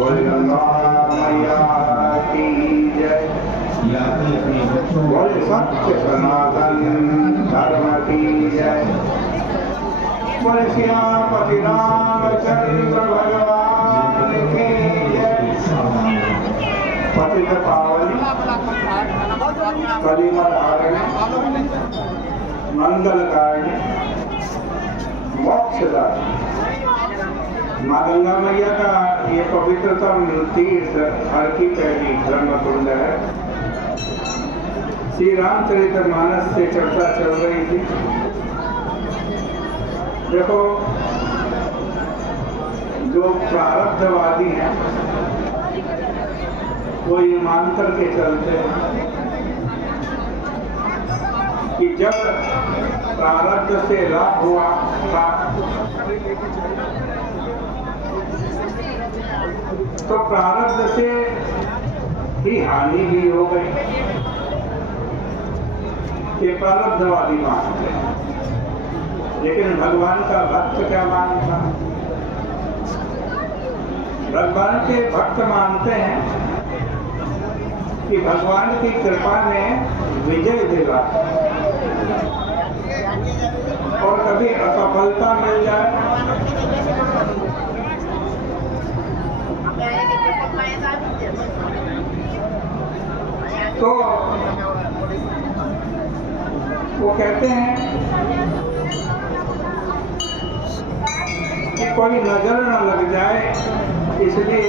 बोले गंगा मैया की जय। बोले सत्य सनातन धर्म की जय। बोले सियापति रामचंद्र भगवान की जय। पतित पावनी कलिमल हारिणी मंगलकारिणी मोक्षदायिनी माँ गंगा मैया का ये पवित्रतम तीर्थ हर की पहली धर्मकुंड है। श्री रामचरितमानस से चर्चा चल रही थी। देखो, जो प्रारब्धवादी हैं वो ये मान करके चलते हैं कि जब प्रारब्ध से लाभ हुआ था तो प्रारब्ध से ही हानि भी हो गई। ये प्रारब्धवादी मानते हैं, लेकिन भगवान का भक्त क्या मानता? भगवान के भक्त मानते हैं कि भगवान की कृपा ने विजय दिला और कभी असफलता मिल जाए तो वो कहते हैं कि कोई नजर न लग जाए, इसलिए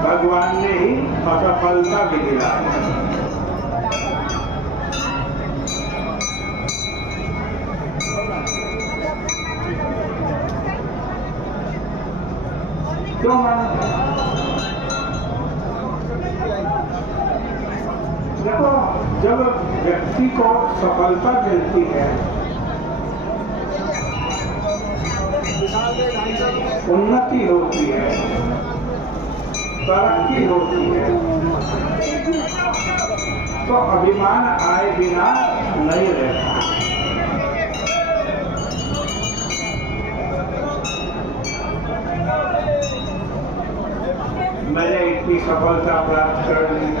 भगवान ने ही असफलता भी दिला। क्यों मानते? देखो, जब व्यक्ति को सफलता मिलती है, उन्नति होती है, तरक्की होती है, तो अभिमान आए बिना नहीं रहता। मैंने इतनी सफलता प्राप्त कर ली,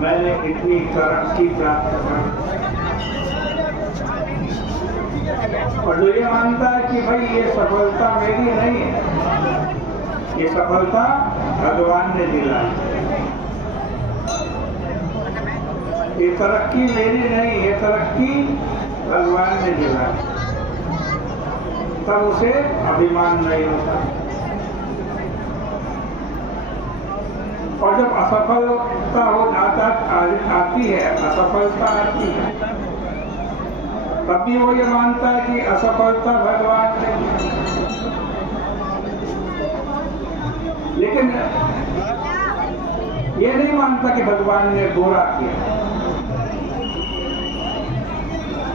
मैंने इतनी तरक्की प्राप्त कर ली, और जो ये मानता है कि भाई ये सफलता मेरी नहीं है, ये सफलता भगवान ने दिलाई, ये तरक्की मेरी नहीं, ये तरक्की भगवान ने दिलाई, तब उसे अभिमान नहीं होता। और जब असफलता हो जाता आती है, असफलता आती है, तब भी वो ये मानता है कि असफलता भगवान ने दी। लेकिन ये नहीं मानता कि भगवान ने बुरा किया।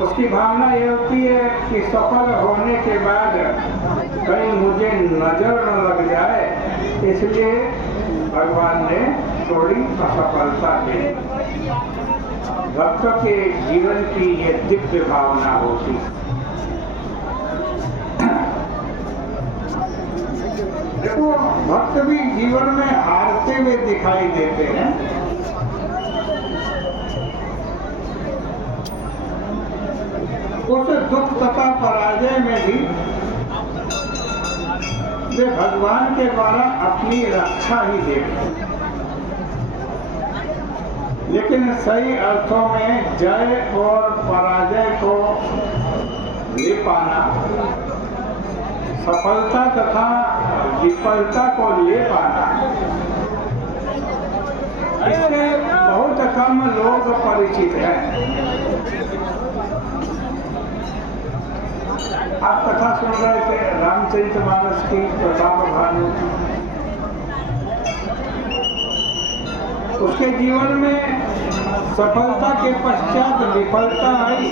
उसकी भावना ये होती है कि सफल होने के बाद कहीं मुझे नजर न लग जाए, इसलिए भगवान ने थोड़ी असफलता दी। भक्त के जीवन की ये दिव्य भावना होती। देखो, भक्त भी जीवन में हारते हुए दिखाई देते हैं, उस दुख तथा पराजय में भी वे भगवान के द्वारा अपनी रक्षा ही देखते। लेकिन सही अर्थों में जय और पराजय को ले पाना, सफलता तथा विफलता को ले पाना, इससे बहुत कम लोग परिचित हैं। आप कथा सुन रहे थे रामचरितमानस की, प्रताप भानु की। उसके जीवन में सफलता के पश्चात विफलता आई,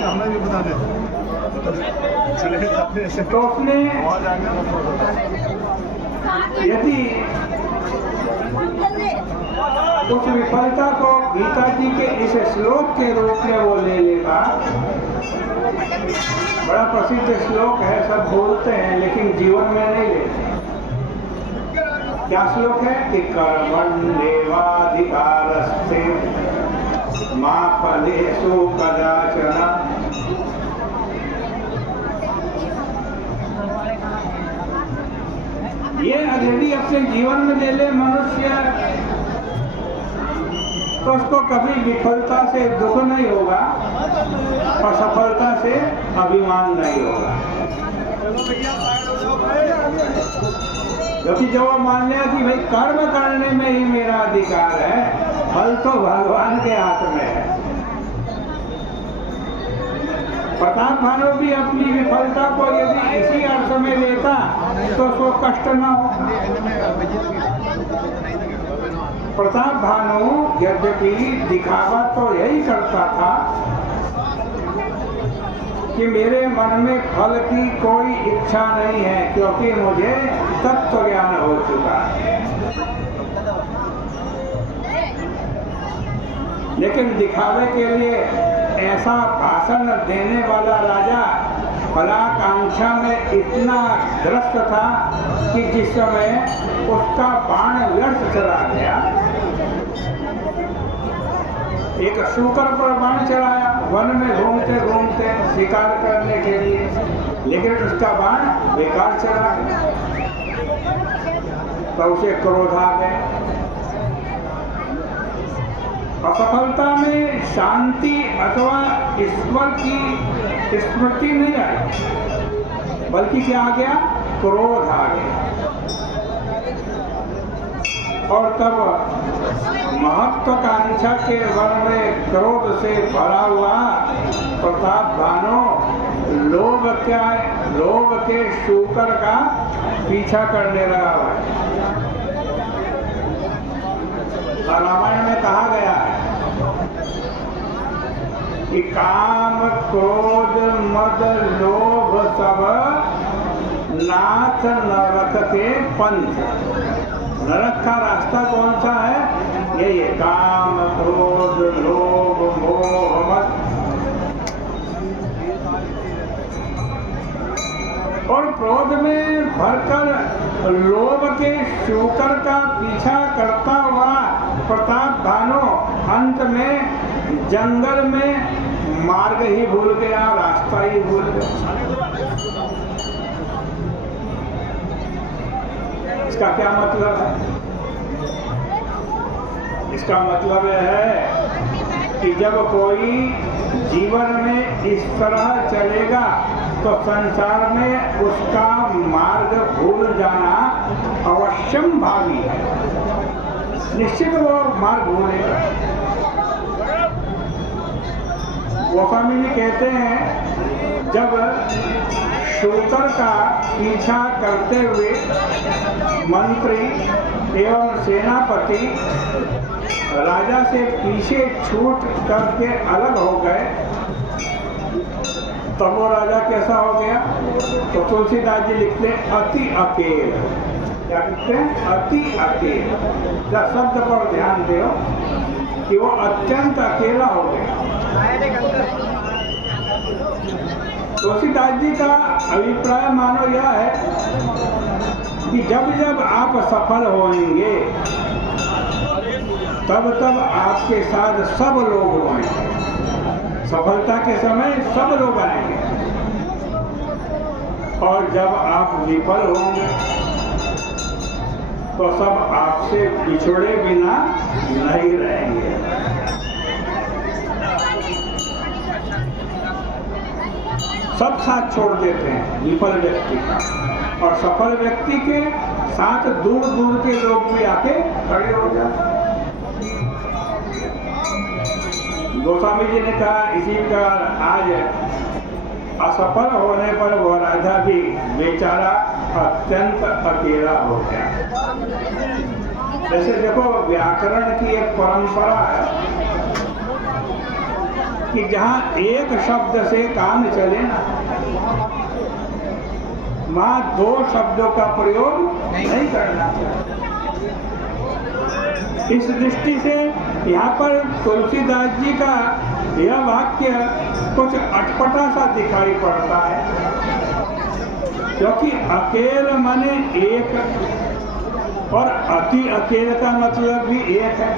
तो उसने यदि उस विफलता को गीता जी के इस श्लोक के रूप में वो ले लेगा। बड़ा प्रसिद्ध श्लोक है, सब बोलते हैं लेकिन जीवन में नहीं लेते। क्या श्लोक है कि कर्मण्येवाधिकारस्ते मा फलेषु कदाचन। ये यदि अपने जीवन में ले ले मनुष्य तो उसको कभी विफलता से दुख नहीं होगा और सफलता से अभिमान नहीं होगा। क्योंकि जब वो मान लिया कि भाई कर्म करने में ही मेरा अधिकार है, फल तो भगवान के हाथ में है। प्रताप भानु भी अपनी विफलता को यदि इसी अर्थ में लेता तो उसको कष्ट न होता। प्रताप भानु यद्यपि दिखावा तो यही करता था कि मेरे मन में फल की कोई इच्छा नहीं है, क्योंकि मुझे तत्व ज्ञान हो चुका है। लेकिन दिखावे के लिए ऐसा भाषण देने वाला राजा फलाकांक्षा में इतना ग्रस्त था कि जिस समय उसका बाण व्यर्थ चला गया, एक शूकर पर बाण चलाया वन में घूमते घूमते शिकार करने के लिए, लेकिन उसका बाण बेकार चला गया। तो उसे क्रोध आ गया। असफलता में शांति अथवा ईश्वर की स्मृति नहीं आई, बल्कि क्या आ गया? क्रोध आ गया। और तब महत्वाकांक्षा के वन में क्रोध से भरा हुआ प्रताप भानु लोभ के शूकर का पीछा करने लगा। रामायण में कहा गया है कि काम क्रोध मद लोभ सब नाथ नरक के पंथ। नरक का रास्ता कौन सा है? यही है, काम क्रोध लोभ मोह मद। और क्रोध में भरकर लोभ के शूकर का पीछा करता हुआ प्रताप भानु अंत में जंगल में मार्ग ही भूल गया, रास्ता ही भूल गया। इसका क्या मतलब है? इसका मतलब है कि जब कोई जीवन में इस तरह चलेगा तो संसार में उसका मार्ग भूल जाना अवश्यम भावी है। निश्चित वो मार्ग भूलेगा। गोस्वामी जी कहते हैं, जब शूकर का पीछा करते हुए मंत्री एवं सेनापति राजा से पीछे छूट करके अलग हो गए, तब वो राजा कैसा हो गया? तो तुलसीदास जी लिखते अति अकेल। क्या लिखते हैं? अति अकेल। जब शब्द पर ध्यान दो कि वो अत्यंत अकेला हो गया। तुलसीदास जी का अभिप्राय मानो यह है कि जब जब आप सफल होंगे तब तब आपके साथ सब लोग होंगे। सफलता के समय सब लोग आएंगे, और जब आप विफल होंगे तो सब आपसे बिछड़े बिना नहीं रहेंगे। सब साथ छोड़ देते हैं विफल व्यक्ति का, और सफल व्यक्ति के साथ दूर दूर के लोग भी आके खड़े हो जाते हैं। गोस्वामी जी ने कहा, इसी प्रकार आज असफल होने पर वो राजा भी बेचारा अत्यंत अकेला हो गया। जैसे देखो, व्याकरण की एक परंपरा है कि जहाँ एक शब्द से काम चले ना, वहाँ दो शब्दों का प्रयोग नहीं करना चाहिए। इस दृष्टि से यहाँ पर तुलसीदास जी का यह वाक्य कुछ अटपटा सा दिखाई पड़ता है, क्योंकि अकेल माने एक, और अति अकेले का मतलब भी एक है।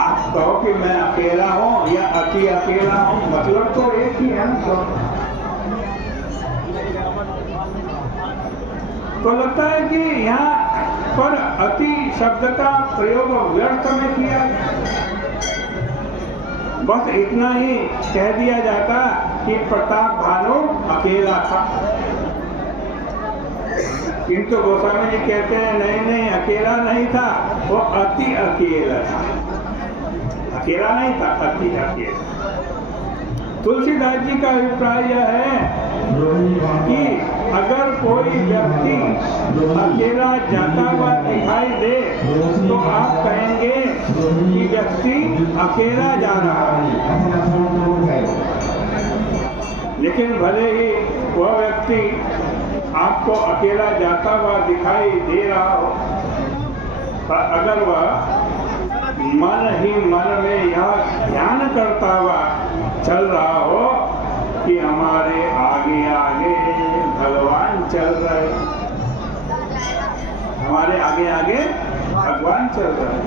आप कहो कि मैं अकेला हूं या अति अकेला हूं, मतलब तो एक ही है ना। तो लगता है कि यहाँ पर अति शब्द का प्रयोग व्यर्थ में किया, बस इतना ही कह दिया जाता कि प्रताप भानु अकेला था। किंतु गोस्वामी जी कहते हैं नहीं नहीं, अकेला नहीं था, वो अति अकेला था। अकेला नहीं था, अति अकेला। तुलसीदास जी का अभिप्राय यह है कि अगर कोई व्यक्ति अकेला जाता हुआ दिखाई दे तो आप कहेंगे कि व्यक्ति अकेला जा रहा है। लेकिन भले ही वह व्यक्ति आपको अकेला जाता हुआ दिखाई दे रहा हो, पर अगर वह मन ही मन में यह ध्यान करता हुआ चल रहा हो कि हमारे आगे आगे भगवान चल रहे, हमारे आगे आगे भगवान चल रहे,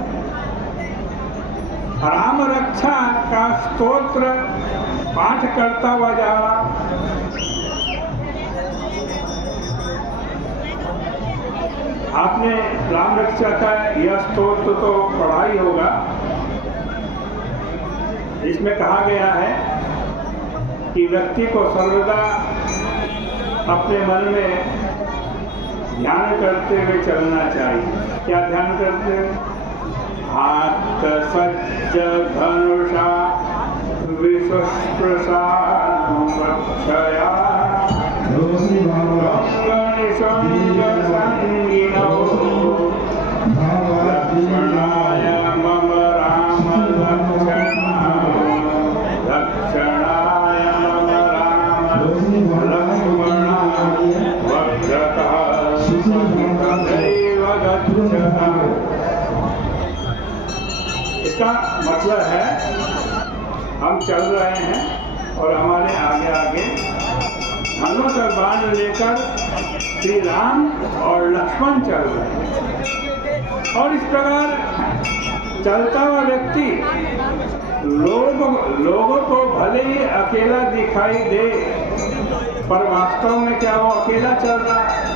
राम रक्षा का स्तोत्र पाठ करता हुआ जा रहा। आपने राम रक्षा का यह स्तोत्र तो पढ़ा ही होगा। इसमें कहा गया है कि व्यक्ति को सर्वदा अपने मन में ध्यान करते हुए चलना चाहिए। क्या ध्यान करते हुए? हाथ सज्ज धनुषा विश्वस्प्रसा रक्षया लक्ष्मणाय मम राम लक्षणाय मम राम लक्ष्मणा वक्रतः तथैव गच्छतः। इसका मतलब है हम चल रहे हैं और हमारे आगे आगे धनुष और बाण लेकर श्री राम और लक्ष्मण चल रहे हैं। और इस प्रकार चलता हुआ व्यक्ति लोगों को भले ही अकेला दिखाई दे, पर वास्तव में क्या वो अकेला चल रहा है?